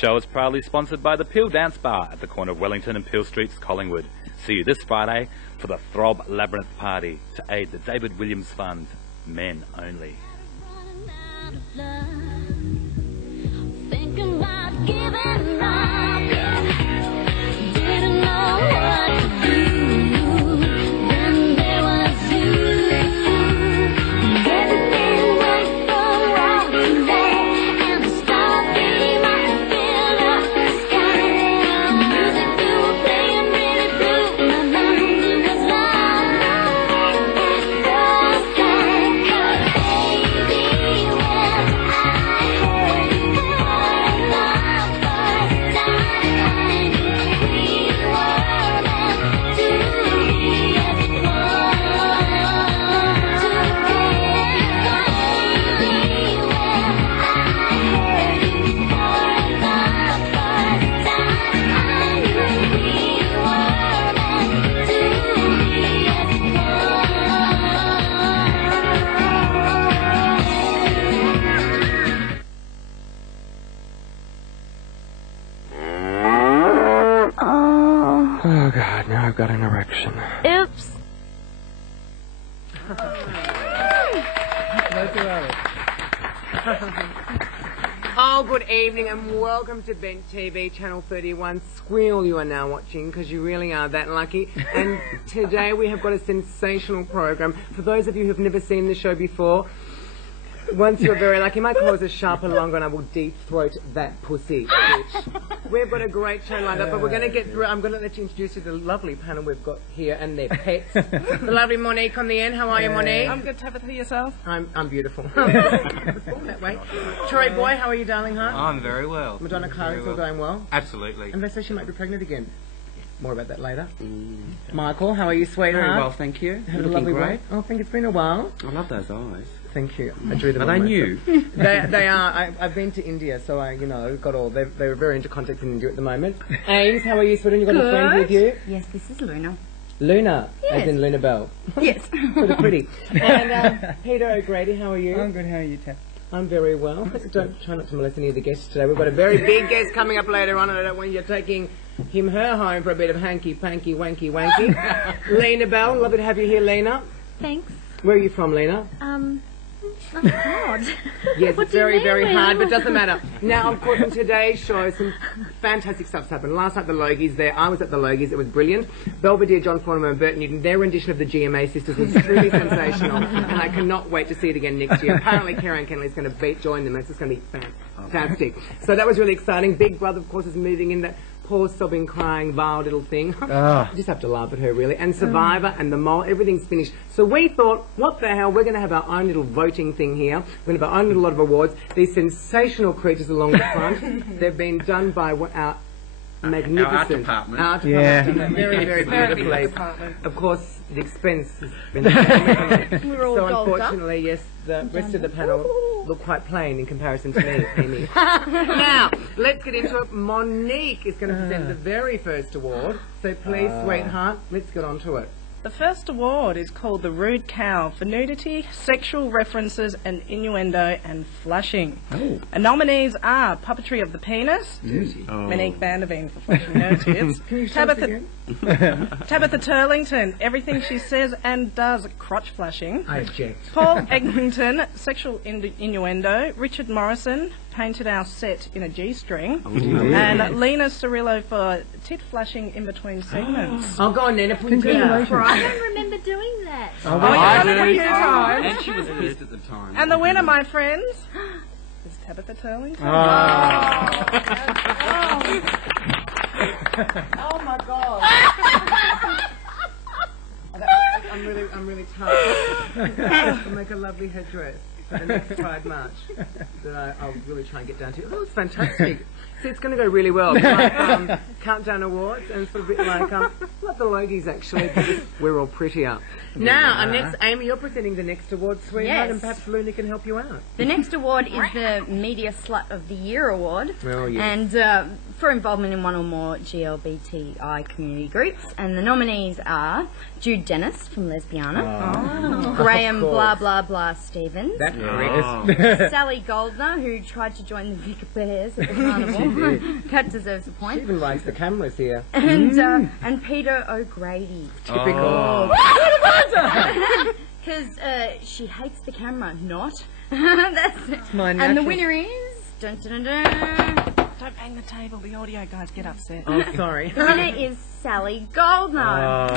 Show is proudly sponsored by the Peel Dance Bar at the corner of Wellington and Peel Streets, Collingwood. See you this Friday for the Throb Labyrinth Party to aid the David Williams Fund. Men only. Thinking about giving up, didn't know what to do. Then there was you. Everything went wrong today, and the stars came out and filled up the sky. The music you were playing really blew my mind. It was love at first sight. 'Cause baby, when I heard you for the first time, I knew we were meant to be as one. Baby, when I heard you for the first time, I knew we were meant to be as one. Oh God, now I've got an erection. Oops. Oh, good evening and welcome to Bent TV, Channel 31. Squeal you are now watching because you really are that lucky. And today we have got a sensational program. For those of you who have never seen the show before, once you're very lucky, my claws are sharp and longer and I will deep throat that pussy, bitch. We've got a great show lined up, but we're going to get through. I'm going to let you introduce you to the lovely panel we've got here and their pets. The lovely Monique on the end. How are you, Monique? I'm good. Tabatha, yourself? I'm beautiful. I was born that way. Troy Boy, how are you, darling, huh? I'm very well. Madonna Clary, still going well? Absolutely. And they say she might be pregnant again. More about that later. Michael, how are you, sweetheart? Very well, thank you. Had a Looking lovely great. break. Oh, I think it's been a while. I love those eyes. Thank you. I drew them. Are they on new? myself. They are. I've been to India, so I, got all. They're very into contact in India at the moment. Ames, how are you, sweetheart? You got a friend with you? Yes, this is Luna. Luna, Yes. as in Luna Bell. Yes. Pretty pretty. And Peter O'Grady, how are you? I'm good. How are you, Tab? I'm very well. Don't try not to molest any of the guests today. We've got a very big guest coming up later on, and I don't want you taking her home for a bit of hanky panky wanky wanky. Lena Bell, lovely to have you here, Lena. Thanks. Where are you from, Lena? That's hard. Yes, What it's do you very, mean, very Lena? hard, but it doesn't matter. Now, of course, on today's show, some fantastic stuff's happened. Last night, the Logies there. I was at the Logies. It was brilliant. Belvedere, John Fornham and Bert Newton, their rendition of the GMA Sisters was truly sensational, and I cannot wait to see it again next year. Apparently, Karen Kenley's going to join them. It's just going to be fantastic. So that was really exciting. Big Brother, of course, is moving in. That poor, sobbing, crying, vile little thing. I just have to laugh at her, really. And Survivor and The Mole, everything's finished. So we thought, what the hell, we're going to have our own little voting thing here. We're going to have our own little lot of awards. These sensational creatures along the front, they've been done by our magnificent... Our art department. Art department. Very, very beautifully. Of course, the expense has been... We're all so dolled up. unfortunately, yes, the rest of the panel look quite plain in comparison to me, Amy. Now, let's get into it. Monique is going to present the very first award. So please, sweetheart, let's get on to it. The first award is called the Rude Cow for nudity, sexual references, and innuendo and flashing. Oh. And nominees are Puppetry of the Penis, Monique Vanderveen for flashing her tits, Tabatha Turlington, everything she says and does, crotch flashing. I object. Paul Eglinton, sexual innuendo. Richard Morrison, painted our set in a G-string. And Lena Cirillo for tit flashing in between segments. I'll go on, Nana. Put your out. I don't remember doing that. Oh, you've done it a few times. And she was pissed at the time. And the winner, my friends, is Tabatha Turlington. Oh my God. I'm really tired. I'll make a lovely headdress for the next Pride March that I'll really try and get down to. Oh, it's fantastic. See, it's going to go really well. Like, Countdown Awards and sort of a bit like, not the Logies actually, but we're all prettier. Now, our next, Amy, you're presenting the next award, sweetheart, Yes. and perhaps Luna can help you out. The next award is the Media Slut of the Year award. Oh, yes. And for involvement in one or more GLBTI community groups. And the nominees are Jude Dennis from Lesbiana, Graham Of course. blah blah blah Stevens, That Sally Goldner, who tried to join the Vicar Bears at the carnival, Kat deserves a She point. even likes the cameras here. And Peter O'Grady. Typical. Because she hates the camera, not. That's it. my And the natural- winner is... Dun, dun, dun, dun. Don't bang the table. The audio guys get upset. Oh, sorry. The winner is Sally Goldknow.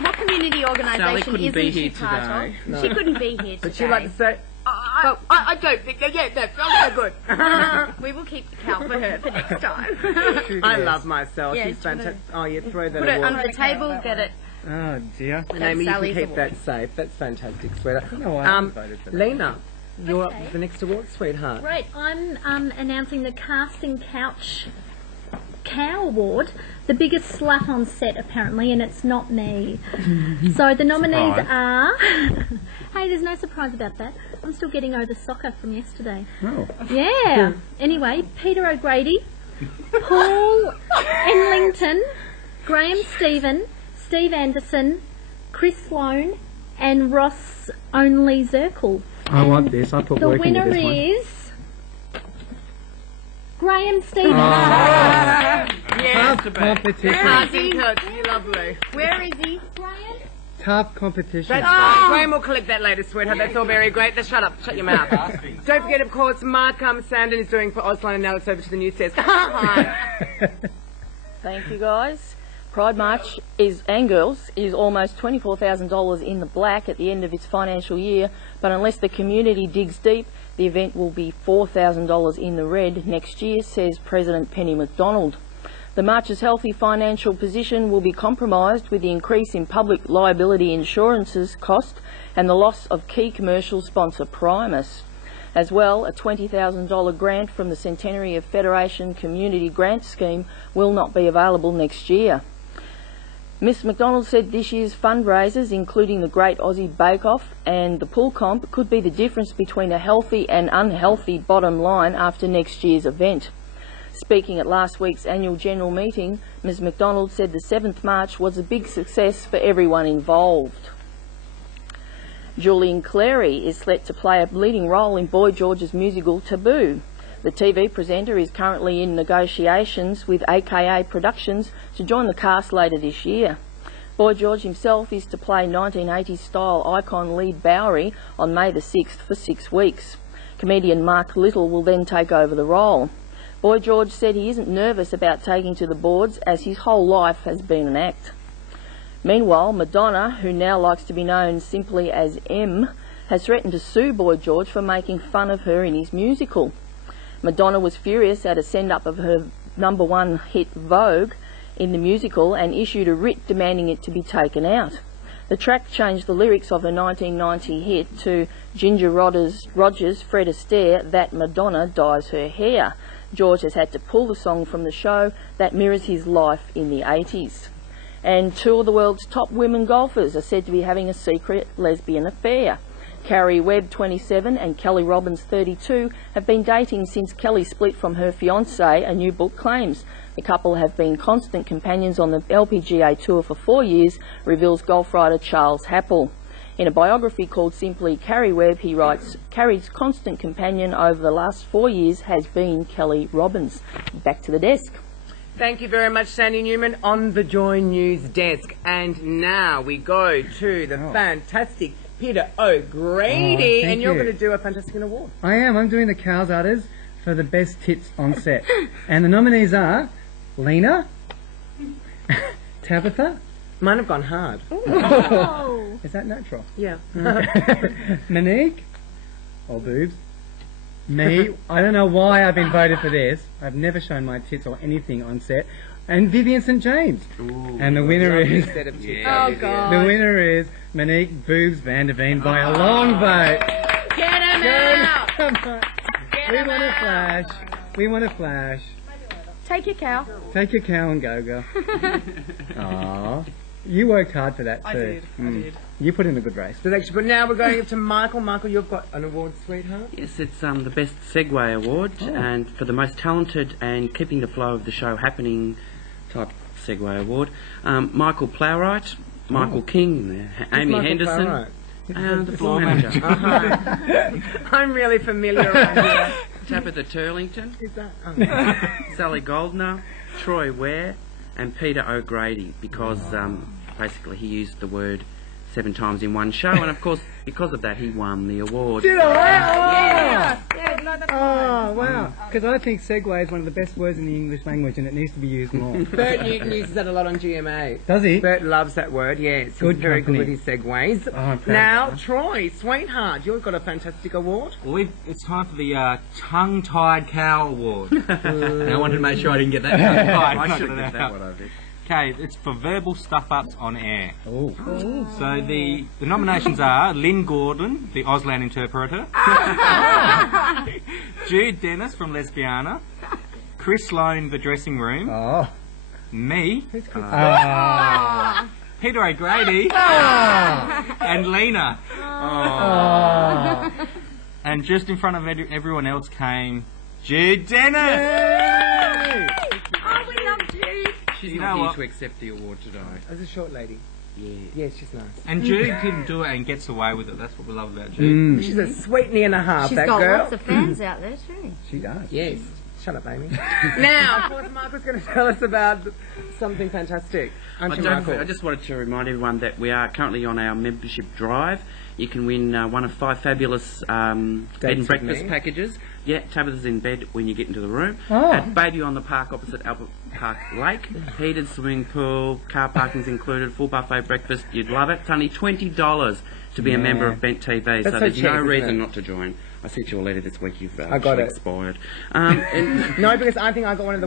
What community organisation couldn't isn't be she here part today. of? She couldn't be here But she today. likes to say, I don't think that, yeah, that's not so good. We will keep the cow for her for next time. I love myself. Yeah, She's do you wanna- fantastic. Oh, you throw that Put it award. under the table, get it. Oh dear. And Amy, you Sally's can keep award. that safe. That's fantastic, sweetheart. know why I haven't voted for that. Lena, you're up Okay. for the next award, sweetheart. Right, I'm announcing the Casting Couch Cow Award, the biggest slut on set apparently, and it's not me. So the nominees are... Hey, there's no surprise about that. I'm still getting over soccer from yesterday. Oh. Yeah. Anyway, Peter O'Grady, Paul Enlington, Graham Stephen, Steve Anderson, Chris Sloan, and Ross Only Zirkle. I want this. I put The work into winner this one. is Graham Stephen. Yes. Tough competition. Casting couch, you lovely. Where is he? Tough competition. That's fine. Graham will collect that later, sweetheart. That's all very great. Shut up. Shut your mouth. Don't forget, of course, Mark Sandor is doing for Auslan, and now it's over to the news desk. Thank you, guys. Pride March and girls is almost $24,000 in the black at the end of its financial year, but unless the community digs deep, the event will be $4,000 in the red next year, says President Penny McDonald. The March's healthy financial position will be compromised with the increase in public liability insurances cost and the loss of key commercial sponsor Primus. As well, a $20,000 grant from the Centenary of Federation Community Grant Scheme will not be available next year. Ms McDonald said this year's fundraisers, including the Great Aussie Bake Off and the pool comp, could be the difference between a healthy and unhealthy bottom line after next year's event. Speaking at last week's annual general meeting, Ms McDonald said the 7th March was a big success for everyone involved. Julian Clary is set to play a leading role in Boy George's musical Taboo. The TV presenter is currently in negotiations with AKA Productions to join the cast later this year. Boy George himself is to play 1980s style icon Lead Bowery on May the 6th for 6 weeks. Comedian Mark Little will then take over the role. Boy George said he isn't nervous about taking to the boards as his whole life has been an act. Meanwhile, Madonna, who now likes to be known simply as M, has threatened to sue Boy George for making fun of her in his musical. Madonna was furious at a send-up of her #1 hit Vogue in the musical and issued a writ demanding it to be taken out. The track changed the lyrics of her 1990 hit to Ginger Rogers' Fred Astaire, That Madonna Dyes Her Hair. George has had to pull the song from the show that mirrors his life in the 80s. And 2 of the world's top women golfers are said to be having a secret lesbian affair. Carrie Webb, 27, and Kelly Robbins, 32, have been dating since Kelly split from her fiancé, a new book claims. The couple have been constant companions on the LPGA Tour for 4 years, reveals golf writer Charles Happel. In a biography called simply Carrie Webb, he writes, Carrie's constant companion over the last 4 years has been Kelly Robbins. Back to the desk. Thank you very much, Sandy Newman, on the Joy News desk. And now we go to the fantastic Peter O'Grady, thank and you're you. going to do a fantastic award. I am. I'm doing the Cows Udders for the best tits on set. And the nominees are Lena, Tabatha. Mine have gone hard. Is that natural? Yeah. Monique, or boobs. Me, I don't know why I've been voted for this. I've never shown my tits or anything on set. And Vivian St James. And the winner is... Instead of tits. Oh, God. The winner is Monique Boobs Vanderveen by a long vote. Get him out! Come on. We want a flash. We want a flash. Take your cow. Take your cow and go, girl. Aww. You worked hard for that too. I did. You put in a good race. So actually, but now we're going up to Michael. Michael, you've got an award, sweetheart. Yes, it's the Best Segue Award, and for the most talented and keeping the flow of the show happening type Segue Award. Michael Plowright, Michael King, Amy Michael Henderson, Plowright? and the floor manager. I'm really familiar around here. Tabatha Turlington, Is that? Sally Goldner, Troy Ware, and Peter O Grady, because basically he used the word 7 times in one show, and of course because of that he won the award. Did I? Yeah, no, that's Oh, wow. Because I think segue is one of the best words in the English language and it needs to be used more. Bert Newton uses that a lot on GMA. Does he? Bert loves that word, yes. Good He's very company. good with his segues. Oh, I'm proud Now, of that. Troy, sweetheart, you've got a fantastic award. Well, it's time for the tongue-tied cow award. And I wanted to make sure I didn't get that tongue-tied. I Knock should it have got out. that one over. Okay, it's for verbal stuff-ups on air. Oh. So the nominations are Lynn Gordon, the Auslan interpreter, Jude Dennis from Lesbiana, Chris Sloan, the dressing room, Oh. me, Ah. Peter O Grady, and Lena. Oh. And just in front of everyone else came Jude Dennis. Oh, we love Jude. She's You not know here what? to accept the award today. As a short lady. Yeah. Yes, she's nice. And Jude can do it and gets away with it. That's what we love about Jude. She's a sweetie and a half, She's that got girl. lots of fans out there too. She does. Yes. Shut up, Amy. Now, of course, Michael's going to tell us about something fantastic. Aren't you, Michael? I just wanted to remind everyone that we are currently on our membership drive. You can win one of 5 fabulous bed and with breakfast me. packages. Yeah, Tabatha's in bed when you get into the room. Oh. At Baby on the Park opposite Albert Park Lake. Heated swimming pool, car parking's included, full buffet breakfast. You'd love it. It's only $20 to be a member of Bent TV, That's so so there's cheap, no isn't reason it? not to join. I sent you a letter this week. You've I got actually it. expired. And No, because I think I got one of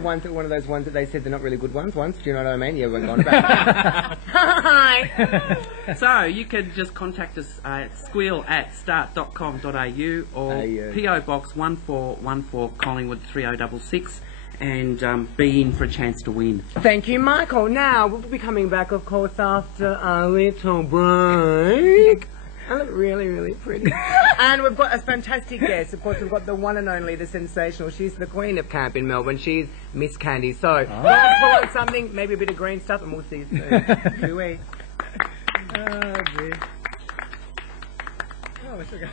those ones that they said they're not really good ones once. Do you know what I mean? Yeah, we're going about. Hi. so you can just contact us at squeal@start.com.au or PO Box 1414 Collingwood 3066 and be in for a chance to win. Thank you, Michael. Now, we'll be coming back, of course, after a little break. I look really, really pretty. And we've got a fantastic guest. Of course, we've got the one and only, the sensational. She's the queen of camp in Melbourne. She's Miss Candy. So, go and pull on something, maybe a bit of green stuff, and we'll see you soon. Louis. Oh, dear. Oh, we're still going.